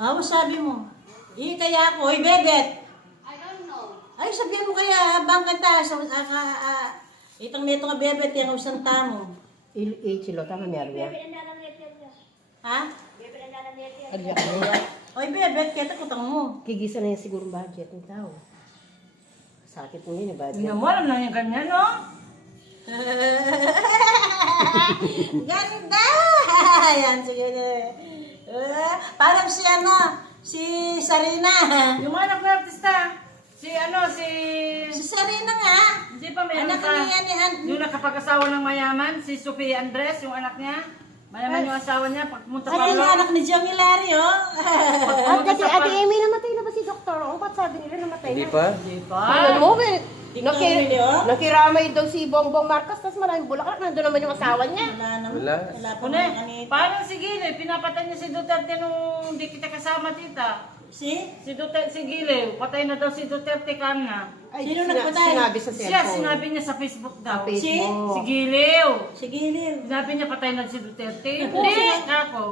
Sabi mo. Kaya ako, Bebet. I don't know. Ay, sabihin mo kaya, habang kanta, itang neto nga Bebet, yung usang tamo. Chilo, tama meron niya. Ha? Adya ka niya. Oy, Bebet, kaya takutang mo. Kigisa na yung siguro budget ng tao. Sakit mo yun yung budget. Tingnan mo, alam na yung ganyan, no? Ganda! Yan, sige. Parang si Sarina. Yung mga anak na artista, si Si Sarina nga. hindi pa may Anak niya ni yung nakapag-asawa ng mayaman, si Sofia Andres, yung anak niya. Mayaman yung asawa niya, pagpunta pa Ay, yung anak ni John Hilario. At Ate Amy, namatay na ba si Doktor? O, ba't sabi nila namatay Hindi na? pa? Hindi pa. Ano mo, Tingnan nyo. nakiramay daw si Bongbong Marcos, tapos maraming bulaklak, nandun naman yung asawa niya. Wala naman. Wala. Wala pa Kune, naman kanito. parang si Gile, pinapatay niya si Duterte nung hindi kita kasama, tita. Si? Si Duterte, si Gile, patay na daw si Duterte kana. Sino nagpatay? Sinabi sa Siya, cellphone. sinabi niya sa Facebook daw. Facebook. Si Giliw. Si Gilil. Sinabi niya patay na si Duterte. Oo, Hindi, sila- ako.